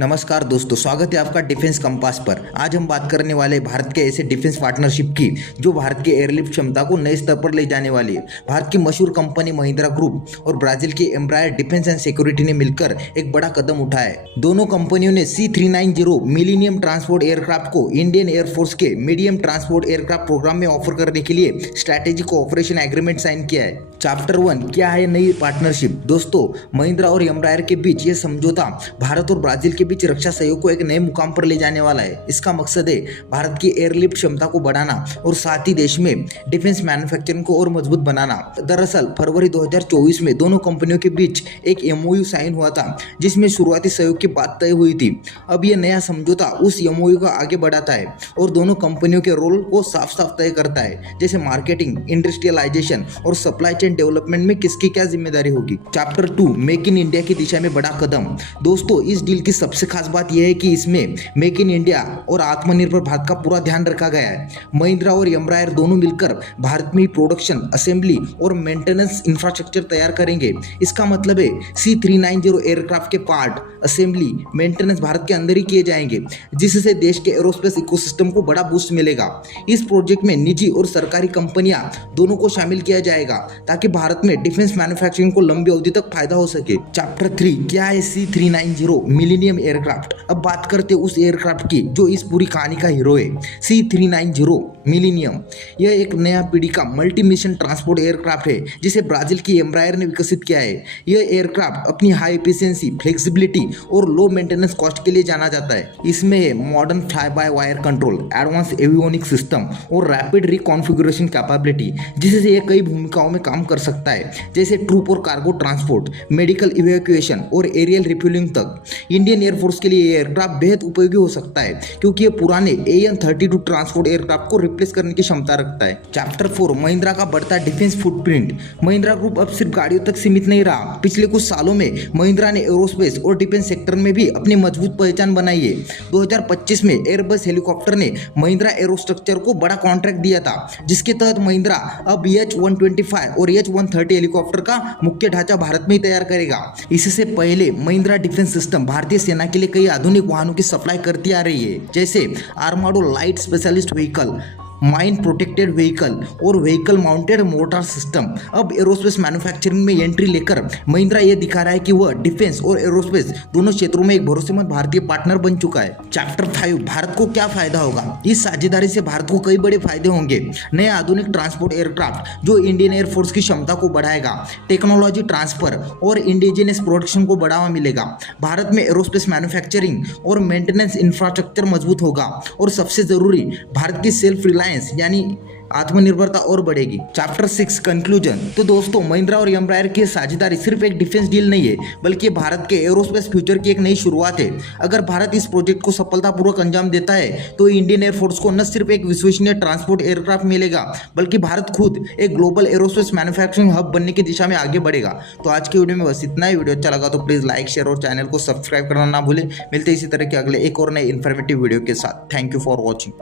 नमस्कार दोस्तों, स्वागत है आपका डिफेंस कंपास पर। आज हम बात करने वाले हैं भारत के ऐसे डिफेंस पार्टनरशिप की जो भारत के एयरलिफ्ट क्षमता को नए स्तर पर ले जाने वाली है। भारत की मशहूर कंपनी महिंद्रा ग्रुप और ब्राजील की एम्ब्रायर डिफेंस एंड सिक्योरिटी ने मिलकर एक बड़ा कदम उठाया है। दोनों कंपनियों ने C390 मिलीनियम ट्रांसपोर्ट एयरक्राफ्ट को इंडियन एयरफोर्स के मीडियम ट्रांसपोर्ट एयरक्राफ्ट प्रोग्राम में ऑफर करने के लिए स्ट्रैटेजिक कोऑपरेशन एग्रीमेंट साइन किया है। चैप्टर 1 क्या है नई पार्टनरशिप। दोस्तों, महिंद्रा और एम्ब्रायर के बीच ये समझौता भारत और ब्राजील के बीच रक्षा सहयोग को एक नए मुकाम पर ले जाने वाला है। इसका मकसद है भारत की एयरलिफ्ट क्षमता को बढ़ाना और साथ ही देश में डिफेंस मैन्युफैक्चरिंग को और मजबूत बनाना। दरअसल फरवरी 2024 में दोनों कंपनियों के बीच एक MOU साइन हुआ था जिसमें शुरुआती सहयोग की बात तय हुई थी। अब यह नया समझौता उस MOU को आगे बढ़ाता है और दोनों कंपनियों के रोल को साफ साफ तय करता है, जैसे मार्केटिंग, इंडस्ट्रियलाइजेशन और सप्लाई चेन डेवलपमेंट में किसकी क्या जिम्मेदारी होगी। चैप्टर 2 मेक इन इंडिया की दिशा में बड़ा कदम। दोस्तों, इस डील की सबसे खास बात यह है कि इसमें मेक इन इंडिया और आत्मनिर्भर भारत का पूरा ध्यान रखा गया है। महिंद्रा और एम्ब्रायर दोनों मिलकर भारत में प्रोडक्शन, असेंबली और मेंटेनेंस इंफ्रास्ट्रक्चर तैयार करेंगे। इसका मतलब है C390 एयरक्राफ्ट के पार्ट, असेंबली, मेंटेनेंस भारत के अंदर ही किए जाएंगे, जिससे देश के एरोस्पेस इकोसिस्टम को बड़ा बूस्ट मिलेगा। इस प्रोजेक्ट में निजी और सरकारी कंपनियां दोनों को शामिल किया जाएगा ताकि भारत में डिफेंस मैन्युफैक्चरिंग को लंबी अवधि तक फायदा हो सके। चैप्टर 3 क्या है C390 मिलीनियम एयरक्राफ्ट। अब बात करते हैं उस एयरक्राफ्ट की जो इस पूरी कहानी का हीरो है, C390 मिलीनियम। यह एक नया पीढ़ी का मल्टी मिशन ट्रांसपोर्ट एयरक्राफ्ट है जिसे ब्राजील की एम्ब्रायर ने विकसित किया है। यह एयरक्राफ्ट अपनी हाई एफिशिएंसी, फ्लेक्सिबिलिटी और लो मेंटेनेंस कॉस्ट के लिए जाना जाता है। इसमें modern fly by wire control, advance avionic system और रैपिड रिकॉन्फिगरेशन कैपेबिलिटी, जिससे यह कई भूमिकाओं में काम कर सकता है, जैसे ट्रूप और कार्गो ट्रांसपोर्ट, मेडिकल इवैक्यूएशन और एरियल रिफ्यूलिंग तक। इंडियन एयरफोर्स के लिए एयरक्राफ्ट बेहद उपयोगी हो सकता है क्योंकि यह पुराने AN-32 ट्रांसपोर्ट एयरक्राफ्ट को रिप्लेस करने की क्षमता रखता है। चैप्टर 4 महिंद्रा का बढ़ता डिफेंस फुटप्रिंट। महिंद्रा ग्रुप अब सिर्फ गाड़ियों तक सीमित नहीं रहा। पिछले कुछ सालों में महिंद्रा ने एरोस्पेस और डिफेंस सेक्टर में भी अपनी मजबूत पहचान बनाई है। 2025 में एयरबस हेलीकॉप्टर ने महिंद्रा एरोस्ट्रक्चर को बड़ा कॉन्ट्रैक्ट दिया था, जिसके तहत महिंद्रा अब H-125 और H-130 हेलीकॉप्टर का मुख्य ढांचा भारत में ही तैयार करेगा। इससे पहले महिंद्रा डिफेंस सिस्टम भारतीय सेना के लिए कई आधुनिक वाहनों की सप्लाई करती आ रही है, जैसे armoured light specialist vehicle, mine protected vehicle और व्हीकल माउंटेड मोर्टार सिस्टम। अब एरोस्पेस मैन्युफैक्चरिंग में एंट्री लेकर महिंद्रा यह दिखा रहा है कि वह डिफेंस और एरोस्पेस दोनों क्षेत्रों में एक भरोसेमंद भारतीय पार्टनर बन चुका है। चैप्टर 5 भारत को क्या फायदा होगा। इस साझेदारी से भारत को कई बड़े फायदे होंगे। नए आधुनिक ट्रांसपोर्ट एयरक्राफ्ट जो इंडियन एयरफोर्स की क्षमता को बढ़ाएगा, टेक्नोलॉजी ट्रांसफर और इंडिजिनियस प्रोडक्शन को बढ़ावा मिलेगा। भारत में एरोस्पेस मैन्युफैक्चरिंग और मेंटेनेंस इंफ्रास्ट्रक्चर मजबूत होगा और सबसे जरूरी भारत की सेल्फ रिलायंस यानी आत्मनिर्भरता और बढ़ेगी। Chapter 6 conclusion. तो दोस्तों, महिंद्रा और एम्ब्रायर की साझेदारी सिर्फ एक डिफेंस डील नहीं है, बल्कि भारत के एरोस्पेस फ्यूचर की एक नई शुरुआत है। अगर भारत इस प्रोजेक्ट को सफलतापूर्वक अंजाम देता है तो इंडियन एयरफोर्स को न सिर्फ एक विश्वसनीय ट्रांसपोर्ट एयरक्राफ्ट मिलेगा, बल्कि भारत खुद एक ग्लोबल एरोस्पेस मैन्युफैक्चरिंग हब बनने की दिशा में आगे बढ़ेगा। तो आज की वीडियो में बस इतना ही। वीडियो अच्छा लगा तो प्लीज लाइक, शेयर और चैनल को सब्सक्राइब करना ना भूलें। मिलते इसी तरह के अगले एक और नए इन्फॉर्मेटिव वीडियो के साथ। Thank you for watching.